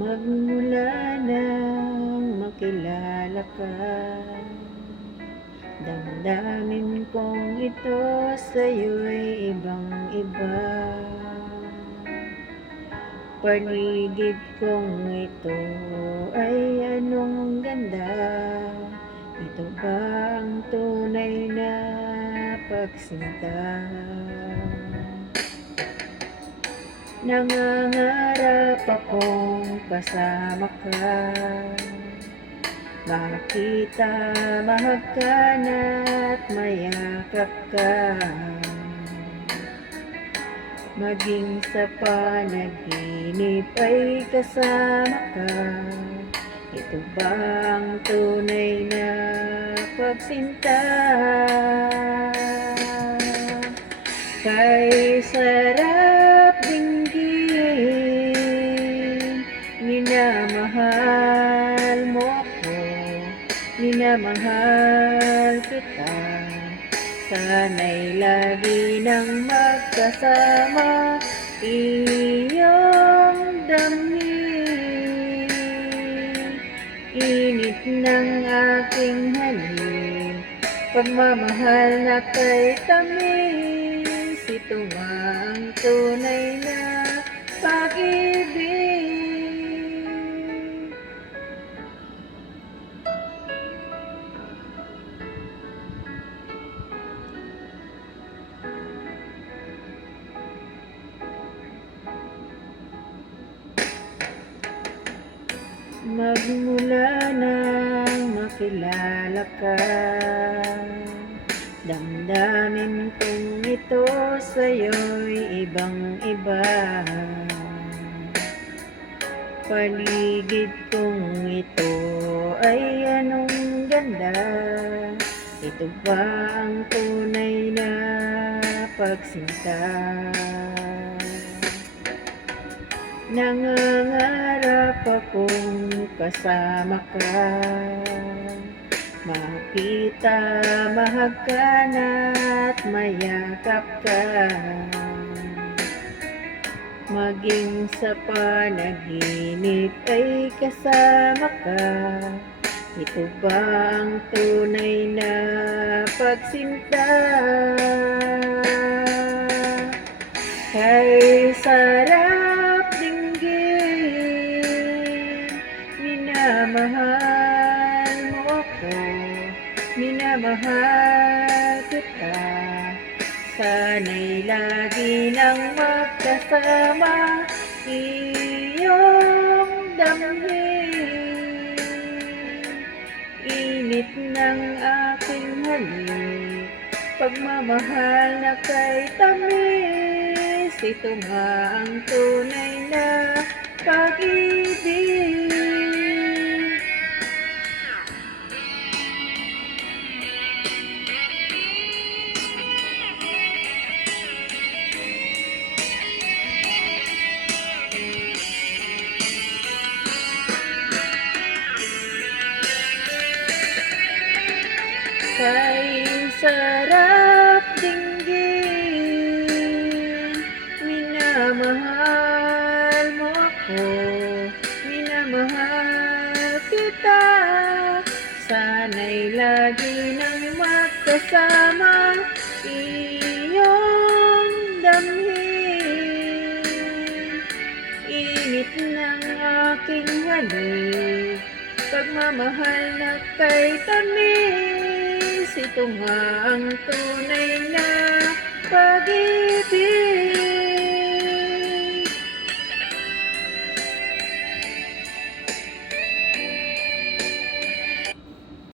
Magmula nang makilala ka, damdamin kong ito sa'yo'y ibang-iba. Paligid kong ito ay anong ganda. Ito ba ang tunay na pagsinta? Nangangarap akong kasama ka, makita, mahagkan at mayakap ka, maging sa panaginip ay kasama ka. Ito ba ang tunay na pagsinta? Kay sarap dinggin, minamahal mo ako, minamahal kita. Sana'y lagi nang magkasama, iyong damhin. Init ng aking halik, pagmamahal na kay tamis. Ito nga ang tunay na pag-ibig. Magmula nang makilala ka, damdamin kong ito sa'yo'y ibang-iba. Paligid kong ito ay anong ganda. Ito ba ang tunay na pagsinta? Nangangarap akong kasama ka, makita, mahagkan at mayakap ka, maging sa panaginip ay kasama ka. Ito ba ang tunay na pagsinta? Kay sarap dinggin, minamahal mo ako, minamahal kita. Sana'y lagi nang magkasama, iyong damhin. Init ng aking halik, pagmamahal na kay tamis. Ito nga ang tunay na pag-ibig. Kay sarap dinggin, minamahal mo ako, minamahal kita. Sana'y lagi nang magkasama, iyong damhin. Init ng aking halik, pagmamahal na kay tamis. Ito nga ang tunay na pag-ibig.